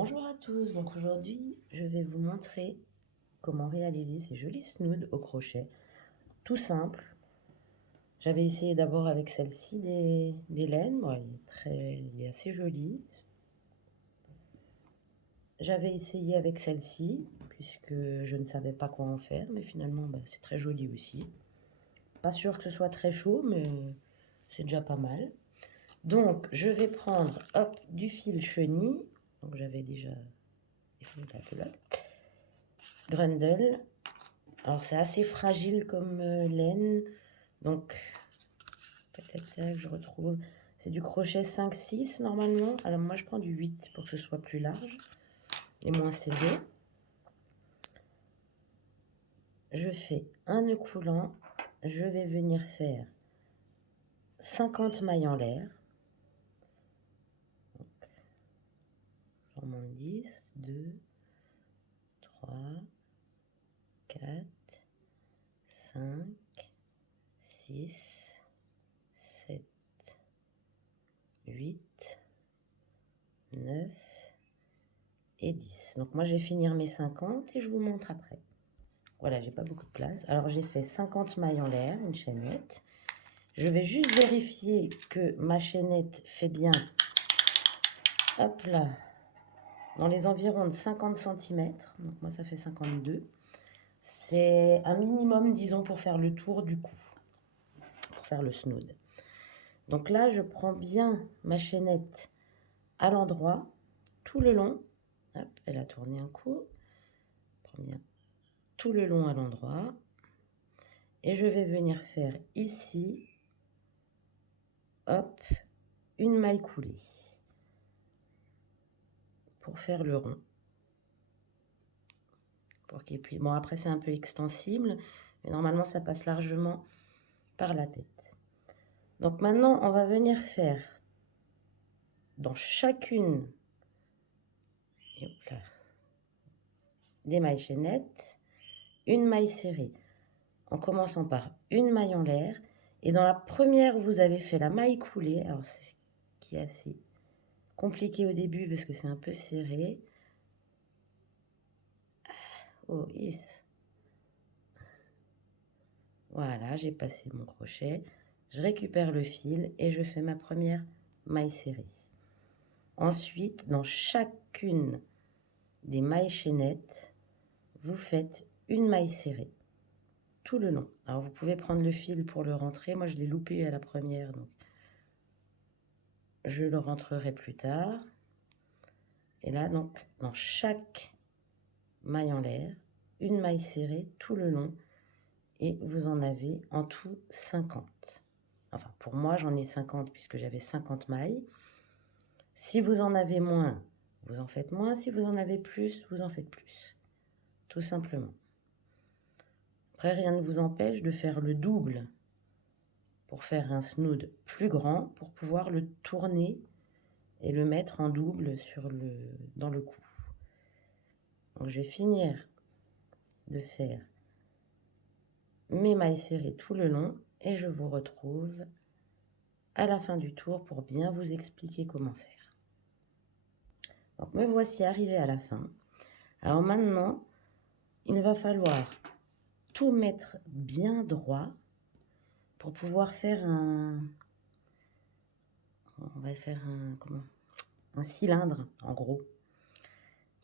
Bonjour à tous, donc aujourd'hui je vais vous montrer comment réaliser ces jolis snoods au crochet. Tout simple, j'avais essayé d'abord avec celle-ci des laines, bon, il est assez joli. J'avais essayé avec celle-ci, puisque je ne savais pas quoi en faire, mais finalement c'est très joli aussi. Pas sûr que ce soit très chaud, mais c'est déjà pas mal. Donc je vais prendre du fil chenille, donc j'avais déjà défait la pelote. Grundle. Alors c'est assez fragile comme laine, donc tac, je retrouve. C'est du crochet 5-6 normalement. Alors moi je prends du 8 pour que ce soit plus large et moins serré. Je fais un nœud coulant, je vais venir faire 50 mailles en l'air. J'en monte 10, 2, 3, 4, 5, 6, 7, 8, 9 et 10. Donc moi je vais finir mes 50 et je vous montre après. Voilà, j'ai pas beaucoup de place. Alors j'ai fait 50 mailles en l'air, une chaînette. Je vais juste vérifier que ma chaînette fait bien, hop là, dans les environs de 50 cm. Donc moi ça fait 52. C'est un minimum, disons, pour faire le tour du cou, pour faire le snood. Donc là, je prends bien ma chaînette à l'endroit, tout le long. Hop, elle a tourné un coup. Je prends bien tout le long à l'endroit. Et je vais venir faire ici, hop, une maille coulée pour faire le rond. Pour qu'il puisse... Bon, après, c'est un peu extensible, mais normalement, ça passe largement par la tête. Donc maintenant, on va venir faire dans chacune hop là, des mailles chaînettes, une maille serrée, en commençant par une maille en l'air. Et dans la première, vous avez fait la maille coulée. Alors, c'est ce qui est assez compliqué au début parce que c'est un peu serré. Oh, yes. Voilà, j'ai passé mon crochet. Je récupère le fil et je fais ma première maille serrée. Ensuite, dans chacune des mailles chaînettes, vous faites une maille serrée tout le long. Alors, vous pouvez prendre le fil pour le rentrer. Moi, je l'ai loupé à la première, donc je le rentrerai plus tard. Et là, donc, dans chaque maille en l'air, une maille serrée tout le long. Et vous en avez en tout 50. Enfin, pour moi, j'en ai 50 puisque j'avais 50 mailles. Si vous en avez moins, vous en faites moins. Si vous en avez plus, vous en faites plus. Tout simplement. Après, rien ne vous empêche de faire le double pour faire un snood plus grand, pour pouvoir le tourner et le mettre en double dans le cou. Donc, je vais finir de faire mes mailles serrées tout le long et je vous retrouve à la fin du tour pour bien vous expliquer comment faire. Donc, me voici arrivé à la fin. Alors maintenant, il va falloir tout mettre bien droit pour pouvoir faire on va faire un cylindre en gros.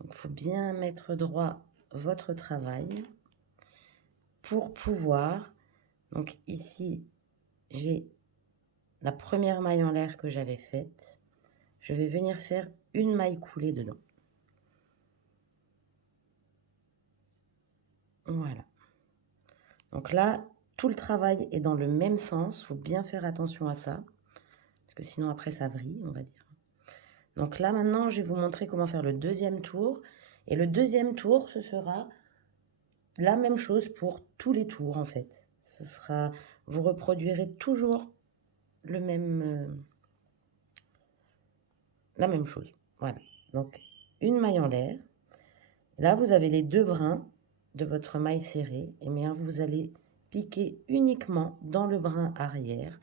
Donc il faut bien mettre droit votre travail pour pouvoir, donc ici j'ai la première maille en l'air que j'avais faite, je vais venir faire une maille coulée dedans. Voilà. Donc là, tout le travail est dans le même sens, il faut bien faire attention à ça, parce que sinon après ça vrille, on va dire. Donc là maintenant, je vais vous montrer comment faire le deuxième tour. Et le deuxième tour, ce sera la même chose pour tous les tours en fait. Ce sera, vous reproduirez toujours le même, la même chose. Voilà. Donc une maille en l'air. Là, vous avez les deux brins de votre maille serrée. Et bien, vous allez piquer uniquement dans le brin arrière.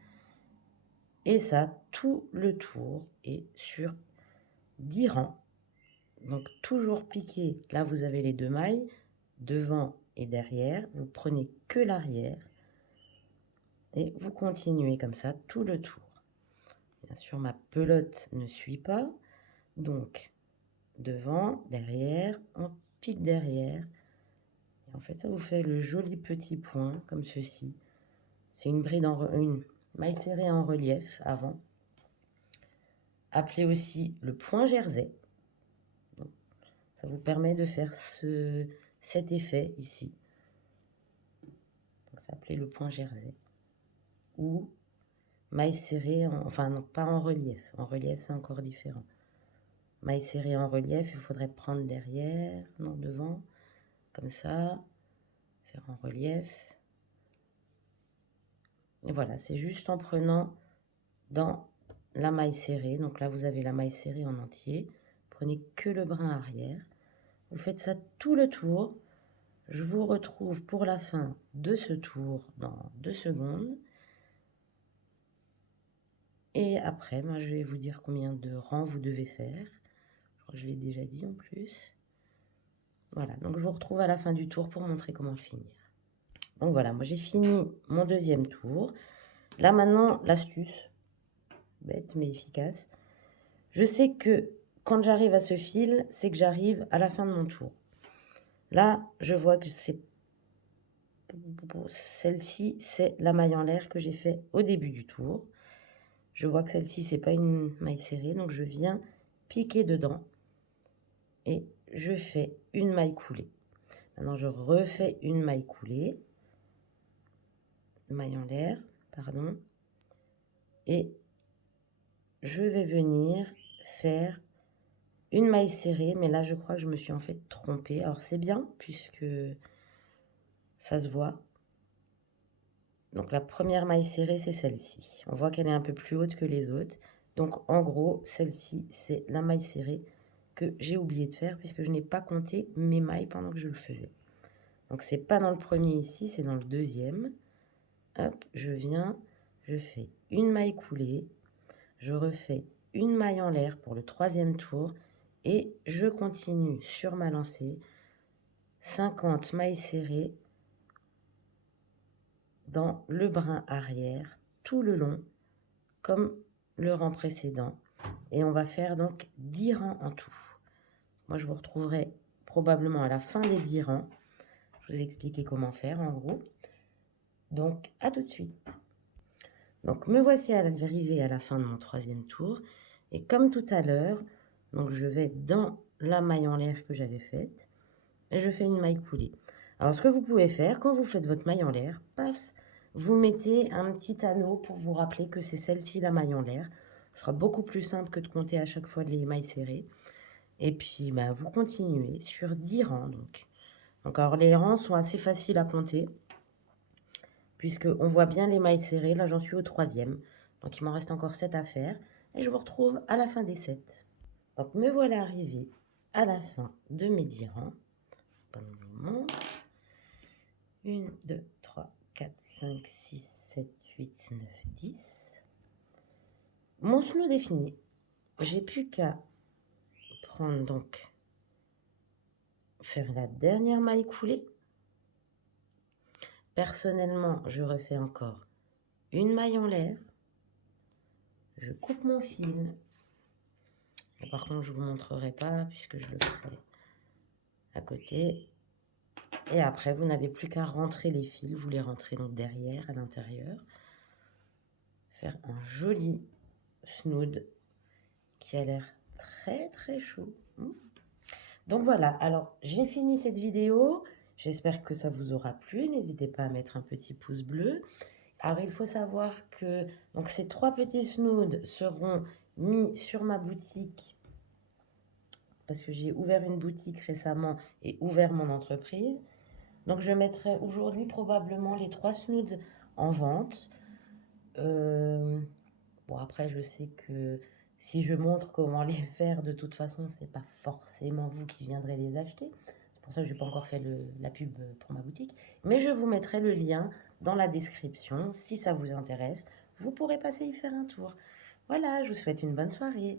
Et ça, tout le tour est sur 10 rangs. Donc toujours piquer, là vous avez les 2 mailles, devant et derrière, vous prenez que l'arrière et vous continuez comme ça tout le tour. Bien sûr, ma pelote ne suit pas, donc devant, derrière, on pique derrière. Et en fait, ça vous fait le joli petit point comme ceci. C'est une une maille serrée en relief avant, appelé aussi le point jersey. Donc, ça vous permet de faire cet effet ici. Donc, ça appelé le point jersey. Ou maille serrée, enfin non, pas en relief. En relief, c'est encore différent. Maille serrée en relief, il faudrait prendre derrière, non devant, comme ça, faire en relief. Et voilà, c'est juste en prenant dans la maille serrée. Donc là, vous avez la maille serrée en entier. Prenez que le brin arrière. Vous faites ça tout le tour. Je vous retrouve pour la fin de ce tour dans 2 secondes. Et après, moi, je vais vous dire combien de rangs vous devez faire. Je crois que je l'ai déjà dit en plus. Voilà, donc je vous retrouve à la fin du tour pour montrer comment finir. Donc voilà, moi j'ai fini mon 2e tour. Là maintenant, l'astuce, bête mais efficace. Je sais que quand j'arrive à ce fil, c'est que j'arrive à la fin de mon tour. Là, je vois que celle-ci, c'est la maille en l'air que j'ai fait au début du tour. Je vois que celle-ci, c'est pas une maille serrée, donc je viens piquer dedans et je fais une maille coulée. Maintenant, je refais une maille coulée, maille en l'air, pardon, et je vais venir faire une maille serrée, mais là, je crois que je me suis en fait trompée. Alors, c'est bien, puisque ça se voit. Donc, la première maille serrée, c'est celle-ci. On voit qu'elle est un peu plus haute que les autres. Donc, en gros, celle-ci, c'est la maille serrée que j'ai oublié de faire, puisque je n'ai pas compté mes mailles pendant que je le faisais. Donc, c'est pas dans le premier ici, c'est dans le 2e. Hop, je viens, je fais une maille coulée, je refais une maille en l'air pour le 3e tour et je continue sur ma lancée 50 mailles serrées dans le brin arrière tout le long comme le rang précédent et on va faire donc 10 rangs en tout. Moi je vous retrouverai probablement à la fin des 10 rangs. Je vous ai expliqué comment faire en gros. Donc à tout de suite. Donc me voici arrivée à la fin de mon 3e tour et comme tout à l'heure, donc je vais dans la maille en l'air que j'avais faite et je fais une maille coulée. Alors ce que vous pouvez faire quand vous faites votre maille en l'air, paf, vous mettez un petit anneau pour vous rappeler que c'est celle-ci la maille en l'air. Ce sera beaucoup plus simple que de compter à chaque fois les mailles serrées. Et puis bah, vous continuez sur 10 rangs donc. Donc alors les rangs sont assez faciles à compter, puisqu'on voit bien les mailles serrées. Là, j'en suis au 3e. Donc, il m'en reste encore 7 à faire. Et je vous retrouve à la fin des 7. Donc, me voilà arrivée à la fin de mes 10 rangs. Bonne moment. 1, 2, 3, 4, 5, 6, 7, 8, 9, 10. Mon snood est fini. J'ai plus qu'à prendre donc, faire la dernière maille coulée. Personnellement, je refais encore une maille en l'air. Je coupe mon fil. Par contre, je ne vous montrerai pas puisque je le ferai à côté. Et après, vous n'avez plus qu'à rentrer les fils. Vous les rentrez donc derrière, à l'intérieur. Faire un joli snood qui a l'air très très chaud. Donc voilà, alors j'ai fini cette vidéo. J'espère que ça vous aura plu. N'hésitez pas à mettre un petit pouce bleu. Alors il faut savoir que donc, ces 3 petits snoods seront mis sur ma boutique parce que j'ai ouvert une boutique récemment et ouvert mon entreprise. Donc je mettrai aujourd'hui probablement les 3 snoods en vente. Bon après je sais que si je montre comment les faire, de toute façon c'est pas forcément vous qui viendrez les acheter. C'est pour ça que je n'ai pas encore fait la pub pour ma boutique. Mais je vous mettrai le lien dans la description. Si ça vous intéresse, vous pourrez passer y faire un tour. Voilà, je vous souhaite une bonne soirée.